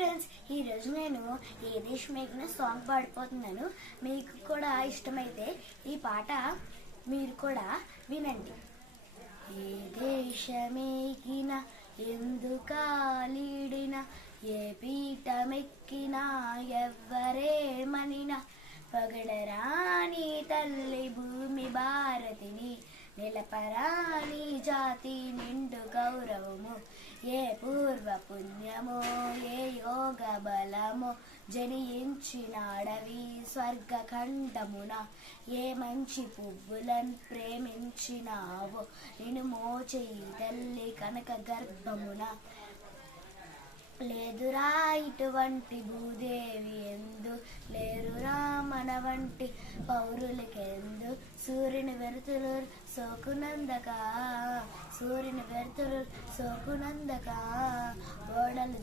Friends, ఈరోజు నేను ఏ దేశమేగిన song పాడిపోతున్నాను. మీకు కూడా ఇష్టమైతే ఈ పాట మీరు కూడా వినండి. ఏ దేశమేగిన ఎందుకాలీడిన ఏ పీఠమెక్కినా ఎవ్వరేమనినా పగడరాని తల్లి భూమి భారతిని నిలపరాని జాతి నిండు గౌరవము. ఏ పూర్వ పుణ్యమో ఏ యోగ బలమో జనించినాడవి స్వర్గఖండమున. ఏ మంచి పువ్వులను ప్రేమించినావో నిన్ను మోచేయి తల్లి కనక గర్భమున. లేదురా ఇటువంటి భూదేవి ఎందు, లేరురా మన వంటి పౌరులకెందు. సూర్యుని వెలుతురు సోకునందక, సూర్యుని వెలుతురు సోకునందక ఓడలు